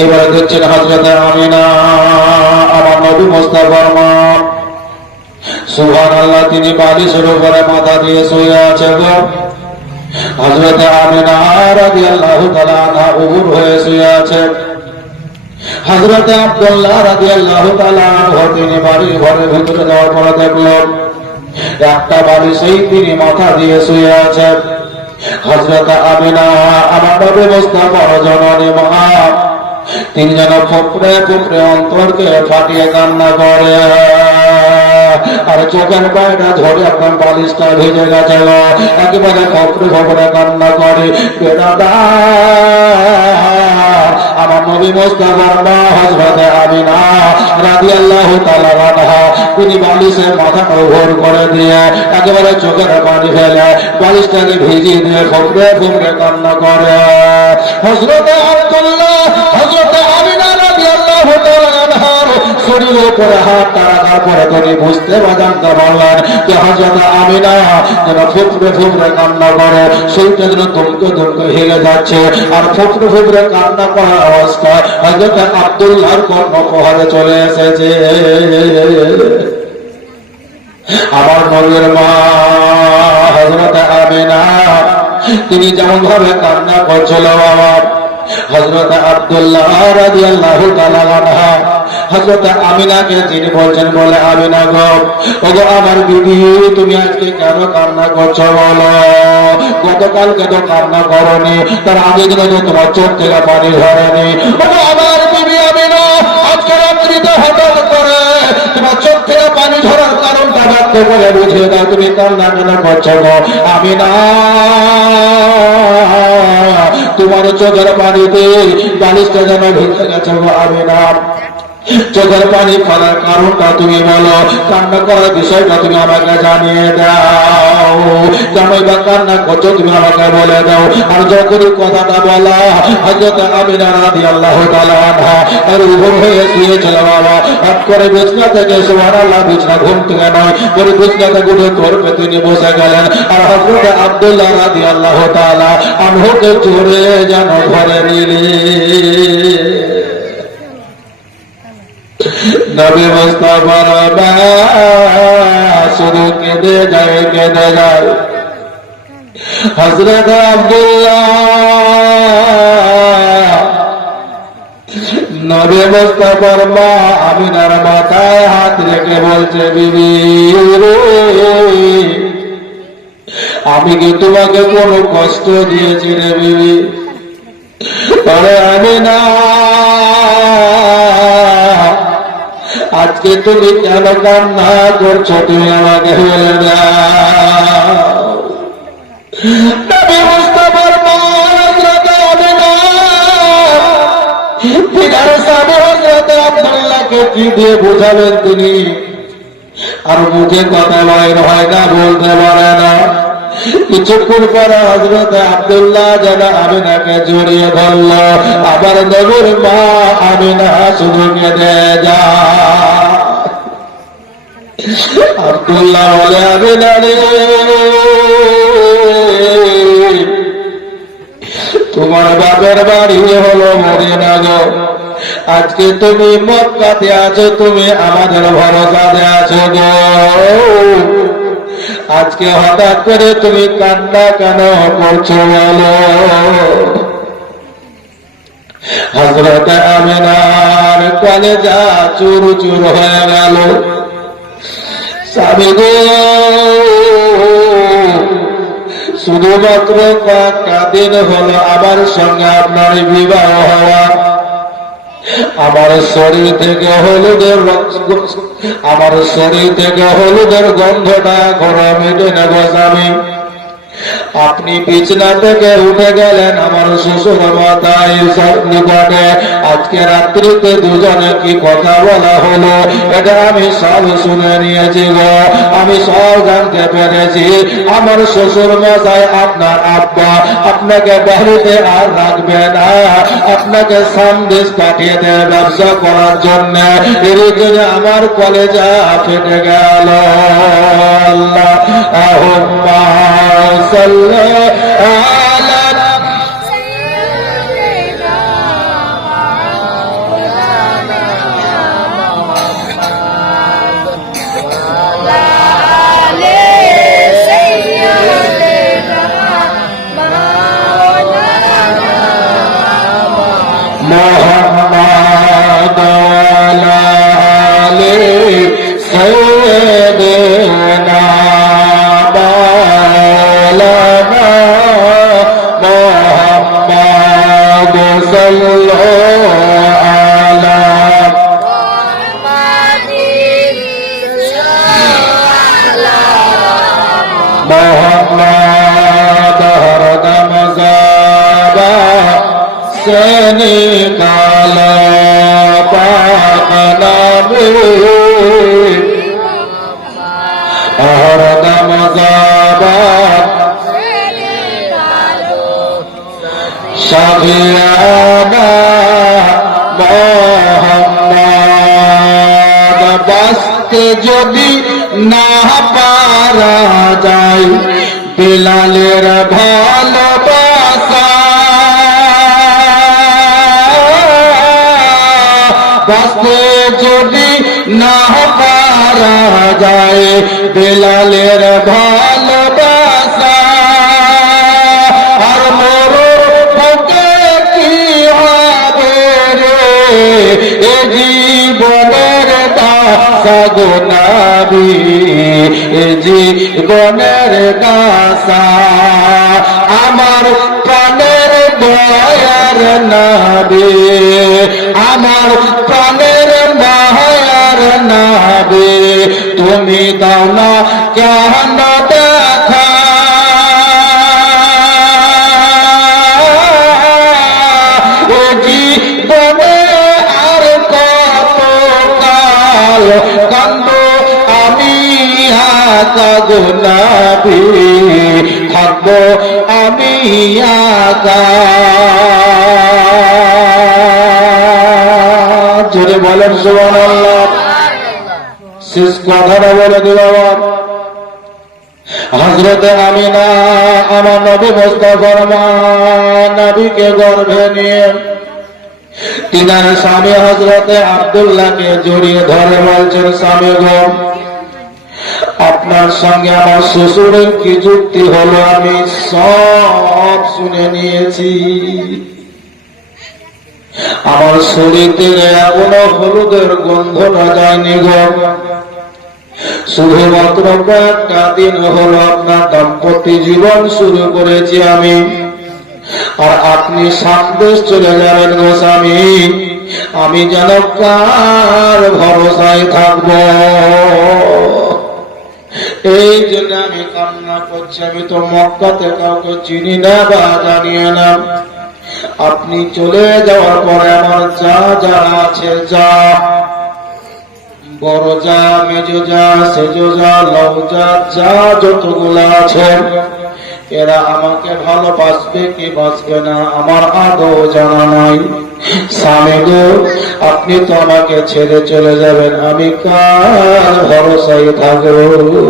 এবারে দেখছেন হযরতে আমিনা আমার নবী মুস্তাফার মা। সুবহানাল্লাহ, তিনি বালিশের উপরে মাথা দিয়ে শুয়ে আছে গো। হযরতে আমিনা রাদিয়াল্লাহু তাআলা আনহা উবুর হয়ে শুয়ে আছে। হযরতে আব্দুল্লাহ রাদিয়াল্লাহু তাআলা আনহু তিনি বাড়ির ঘরের ভিতরে যাওয়ার পরে দেখলেন একটা বালিশেই তিনি মাথা দিয়ে শুয়ে আছেন। হযরতে আমিনা আমার নবী মুস্তাফার জননী মা, তিনি যেন ফুপড়ে ফুপড়ে অন্তরকে ফাটিয়ে কান্না করে, আর চোখের পায়টা ঝরে একদম বালিশটা ভিজে গেছে, একেবারে ফুপড়ে ফুপড়ে কান্না করে। বেটা আমার নবী মুস্তাফার মা হযরতে আমিনা রাদিয়াল্লাহু তাআলা আনহা তিনি বালিশের মাথাটা ভোর করে দিয়ে একেবারে চোখের পানি ফেলে বালিশটাকে ভিজিয়ে দিয়ে ফুপড়ে ফুপড়ে কান্না করে। হযরতে আব্দুল্লাহ হযরতে আমিনা রাদিয়াল্লাহু তাআলা আনহার শরীরের উপরে হাতটা রাখার পরে তিনি বুঝতে বা জানতে পারলেন যে হযরতে আমিনা যেন ফুপড়ে ফুপড়ে কান্না করে, শরীরটা যেন দুমকে দুমকে হেলে যাচ্ছে, আর ফুপড়ে ফুপড়ে কান্না করার অবস্থা হযরতে আব্দুল্লাহর কর্ণপহারে চলে এসেছে। আমার নবীর মা হযরতে আমিনা তিনি যেমন ভাবে কান্না করছিল, আমার হযরতে আব্দুল্লাহ রাদিয়াল্লাহু তাআলা আনহা হযরতে আমিনাকে তিনি বলছেন, বলে আমিনা গো, ওগো আমার বিবি, তুমি আজকে কেন কান্না করছো বলো? গতকালকে তো কান্না করনি, তার আগে দিনে তো তোমার চোখ থেকে পানি ঝরেনি। ওগো আমার বিবি আমিনা, আজকে রাত্রিতে হঠাৎ করে তোমার চোখ থেকে পানি ঝরার কারণটা ব্যক্ত করে বুঝিয়ে দাও, তুমি কান্না কেন করছো গো? আমিনা, তোমার চোখের পানিতে বালিশটা যেন ভিজে গেছে গো আমিনা। চোখের পানি ফেলার কারণটা তুমি বলো, কান্না করার বিষয়টা তুমি আমাকে জানিয়ে দাও, কেন বা কান্না করছো তুমি আমাকে বলে দাও। আর যখনই কথাটা বলা হযরত আমিনা রাদিয়াল্লাহু তাআলা আনহা আর উভর হয়ে শুয়েছিল বাবা, হঠাৎ করে বিছনা থেকে সুবহানাল্লাহ, বিছনা ঘুম থেকে নয় করে বিছনা থেকে উঠে তরপে তিনি বসে গেলেন, আর হযরত আব্দুল্লাহ রাদিয়াল্লাহু তাআলা আনহুকে জোরে যেন ধরে নিলেন। নবী মুস্তাফার মা শুধু কেঁদে যায় কেঁদে যায়। হযরত আব্দুল্লাহ নবী মুস্তাফার মা আমিনার মাথায় হাত রেখে বলছে, বিবি রে, আমি কি তোমাকে কোনো কষ্ট দিয়েছি রে বিবি? তবে আমিনা, আজকে তুমি কেন কান্না করছো, তুমি আমাকে বলে দাও। নবী মুস্তাফার মা হযরত আমিনা পিতার সামনে হযরত আব্দুল্লাহকে কি দিয়ে বোঝাবেন তিনি, আর মুখে কথা বাইর হয় না, বলতে পারে না। কিছুক্ষণ পরে হযরত আব্দুল্লাহ যেন আমিনাকে জড়িয়ে ধরল, আবার নবীর মা আমিনা শুধু কেঁদে যায়। আব্দুল্লাহ বলে, আমিনা রে, তোমার বাপের বাড়ি হলো মদিনা গো, আজকে তুমি মক্কাতে আছো, তুমি আমাদের ভরসাতে আছো গো, আজকে হঠাৎ করে তুমি কান্না কেন করছো বলো? হযরত আমিনার কলেজা চুর চুর হয়ে গেল। স্বামী গো, শুধুমাত্র কয়েকটা দিন হলো আমার সঙ্গে আপনার বিবাহ হওয়া, আমার শরীর থেকে হলুদের গন্ধটা ঘোরা মেটে নেব স্বামী। আপনি বিছনা থেকে উঠে গেলেন আমার শ্বশুর মাতার নিকটে, আজকে রাত্রিতে দুজনে কি কথা বলা হলো এটা আমি সব শুনে নিয়েছি গো, আমি সব জানতে পেরেছি। আমার শ্বশুর মশাই আপনার আব্বা আপনাকে বাড়িতে আর রাখবে না, আপনাকে সন্দেশ পাঠিয়ে দেয় ব্যবসা করার জন্য। এদিকে আমার কলেজা ফেটে গেল। আল্লাহুম্মা সাল্লি আলা কালা পাখনাবে আর নামাজাবাদ সাধিয়ানা মোহাম্মদ বাঁচতে যদি না পারা যায় বিলালের ভালোবাসা বাঁচতে যদি না পারা যায় বিলালের ভালোবাসা আর মরুর বুকে কি হবে রে এ জীবনের দাসা গো নবী এ জীবনের দাসা আমার প্রাণের দয়ার নবী আমার প্রাণের মায়ার নবী তুমি দাও না কেন দেখা ও জীবনে আর কত কাল কান্দ আমি আকা গো নবী থাকবো আমি আকা জোরে বলেন সুবহানাল্লাহ শেষ কথাটা বলে দিল হযরত আমিনা আমার নবী মুস্তাফার মা নবীকে গর্ভে নিয়ে তিনার স্বামী হযরত আব্দুল্লাহকে জড়িয়ে ধরে বলছেন স্বামী গো আপনার সঙ্গে আমার শ্বশুরের কি যুক্তি হলো আমি সব শুনে নিয়েছি আমার শরীরে এখনো হলুদের গন্ধটা যায়নি গো শুধুমাত্র কয়েকটা দিন হলো আপনার দাম্পত্য জীবন শুরু করেছি আমি আর আপনি সামদেশ চলে যাবেন গো স্বামী আমি যেন কার ভরসায় থাকবো এই জন্য আমি কান্না করছি আমি তো মক্কাতে কাউকে চিনি না বা জানিয়ে না আপনি চলে যাওয়ার পরে আমার যা যারা আছে যা বড় যা মেজ যা সেজ যা লব যা যা যতগুলো আছে এরা আমাকে ভালোবাসবে কি বাসবে না আমার আদৌ জানা নাই স্বামী গো আপনি তো আমাকে ছেড়ে চলে যাবেন আমি কার ভরসায় থাকবো